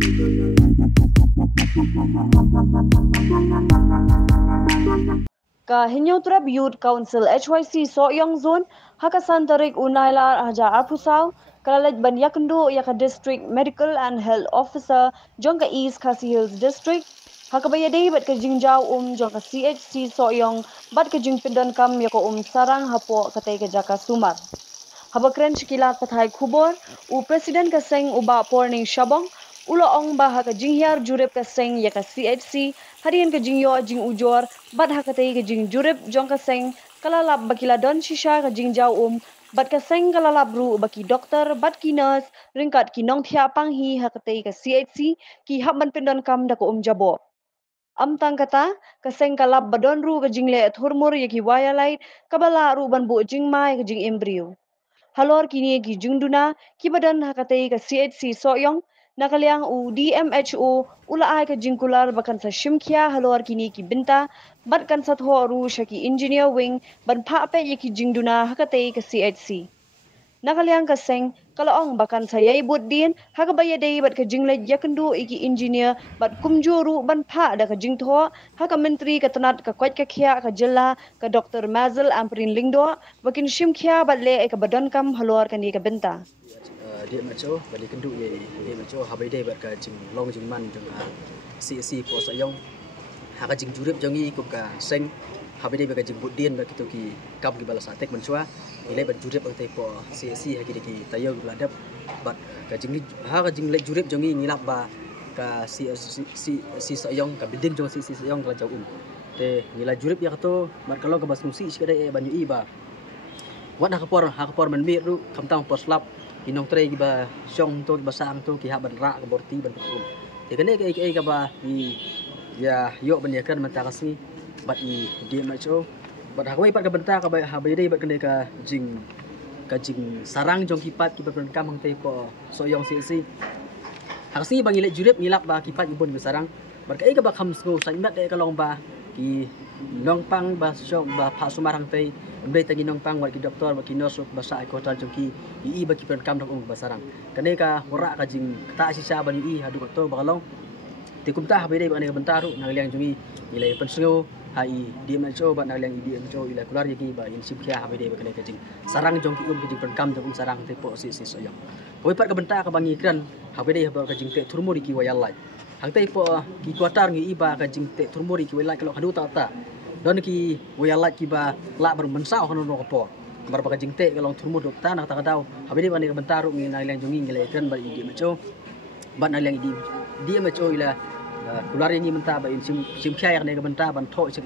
Ka Hinyutrap Youth Council HYC Soyong Zone hakasan tarik unailar hajar arpusau kalalaj ban yakendu yaka District Medical and Health Officer jongka East Khasi Hills District hakabaya dei bat ka jingjau jongka CHC Soyong bat ka jingpindon kam yako sarang hapo katai ka jaka sumar habakren shikilat pathai khubor Presiden ka seng uba porning shabong ulo ong ba haka jinghyar jurep ka seng yaka CHC harian ka jingyo jing ujor bat hakatai ka jing jurep jong ka seng kalalap bakila don shisha ka jingjau bat ka seng kalalap ru baki doktor bat ki nurse ringkat ki nong thia panghi hakatai ka CHC ki habban pendon kam da ko jabo amtang kata kaseng kalap badon ru ka jingle thurmur yaki waya light kabala ru ban bu jingmai ka jing embryo halor kini ki jingduna ki badan hakatai ka CHC Soyong nakaliang DMHO ulaay ka jingkular bakan sa shimkia halor kini ki binta bat kan sa thoru shaki engineer wing ban phape yaki jingduna hakatai ka CHC nakaliang ka seng kalaong bakan sa yai buddin hakabaya dei bat ka jingle yakendu iki engineer bat kumjuru ban pha da ka jingtho haka menteri ka tanat ka kwat ka khia ka jilla ka Dr. Mazal Amprin Lingdo bakin shimkia bat le ka badan kam halor kani ka binta dia macho bali kendu ye dia macho habai dei bat ka jing long jing man jong CSC po sayong haka jing jurip jongi ko ka seng habai dei ba jing budien ba kitu ki kam ki bala satek mansua ile bat jurip ang po CSC haki ki tayo bladap bat ka jing haka jing le jurip jongi ngilap ba ka CSC sayong ka building jong CSC sayong ka jauh te ngila jurip ya to mat kalau ka basnusi sikadai banyu iba wat hakapor man mi ru kamtang poslap inong tray giba syong to giba sang to ki haban ra ka borti ban pun te kane ka ba i ya yo ban yakan mantakasni bat i DMHO bat hakwai pat ka benta ka ba habai dei bat kane ka jing sarang jong kipat ki ban kam hang te po Soyong CSC haksi bang ile jurip ngilap ba kipat ibon ke sarang bat ka ba kham sko sa imat ka long ba ki nong pang ba syok ba pha sumarang te Mbay tagi nong pang wat ki doktor wat ki nurse basa ko tal jong ki i ba ki pen kam dok basarang kane ka wara ka jing ta si sa ban i hadu to bakalong ti kumta habai dei ba ne bentaru nang liang jongi nilai pensengo hai DMHO ba nang liang DMHO ila kular yaki ba in sipkia habai dei ba kane ka jing sarang jong ki ki jing pen kam dok sarang te po si Soyong koi pat ka benta ka bangi kran habai dei ba ka jing te turmuri ki wayalai hang te po ki kuatar ngi iba ka jing te turmuri ki wayalai kalau hadu ta don ki wayalat ki ba la bar mensau hono no ko bar ba jingte kalong turmud dok tanah ta kadau habi ni ban bentaru ngi nang liang jongi ngile kan ba idi macho ban nang liang idi dia macho ila kular ngi menta ba in sim kya yak ne ga benta ban tho sik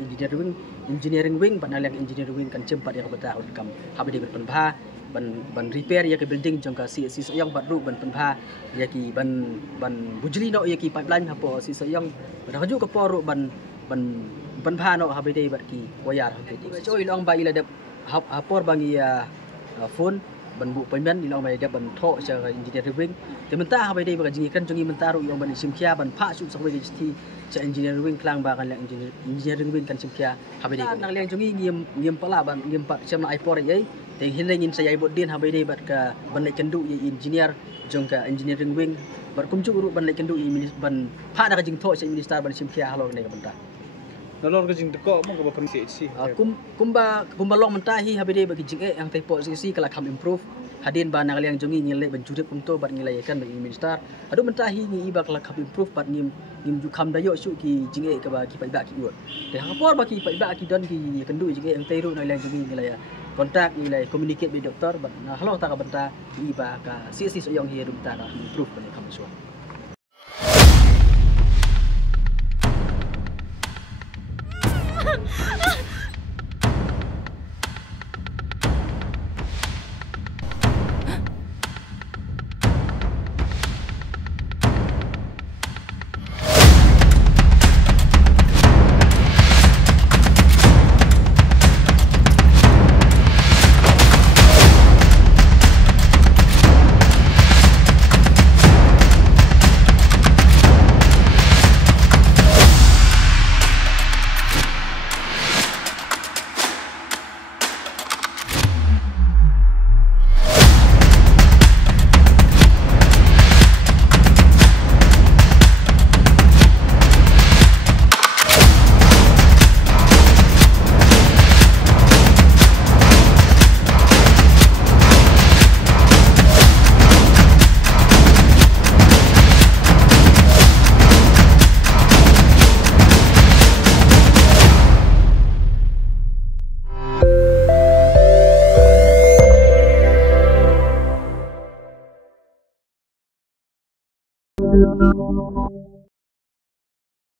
engineering wing ban nang liang engineering wing kan cempat ya beta kam habi di ban bha ban repair ya ke building jong ka si Soyong bat ru ban bha ya ki ban bujli no ya ki pipeline hapo si Soyong ban haju ka poru ban bha no habai dei bat ki wayar hang te so ilong ba ila dap hapor bangi phone ban bu payment ilong ba dap ban tho cha engineering wing te menta habai dei ba jingi kan jongi mentaru ilong ban simkia ban pha su sakwe ti cha engineering wing klang ba kan engineering wing kan simkia habai dei nang liang jongi ngiem pala ban ngiem pa cham na ipor ye te hinle ngin sayai bodin habai dei bat ka ban le kendu ye engineer jong ka engineering wing bat kumju uru ban le kendu ban pha da ka jing tho cha minister ban simkia halo ne ka benta Nalor ke jing teko mong ka ba CHC kumba long mentahi habi dei bagi jing yang tepo CHC kala kam improve hadin ba nang liang jongi ngile ban jurip umto bat ngilai kan bagi minister adu mentahi ni iba kala kam improve bat ngim ju kam dayo su ki jing ka ba ki pai ba ki ut te hapor ba ki pai ba ki don ki kendu jing yang teru nang liang jongi ngilai kontak ngilai communicate be doktor bat halo ta ka benta iba ka CHC Soyong hi dum ta ka improve ban kam suam Thank you.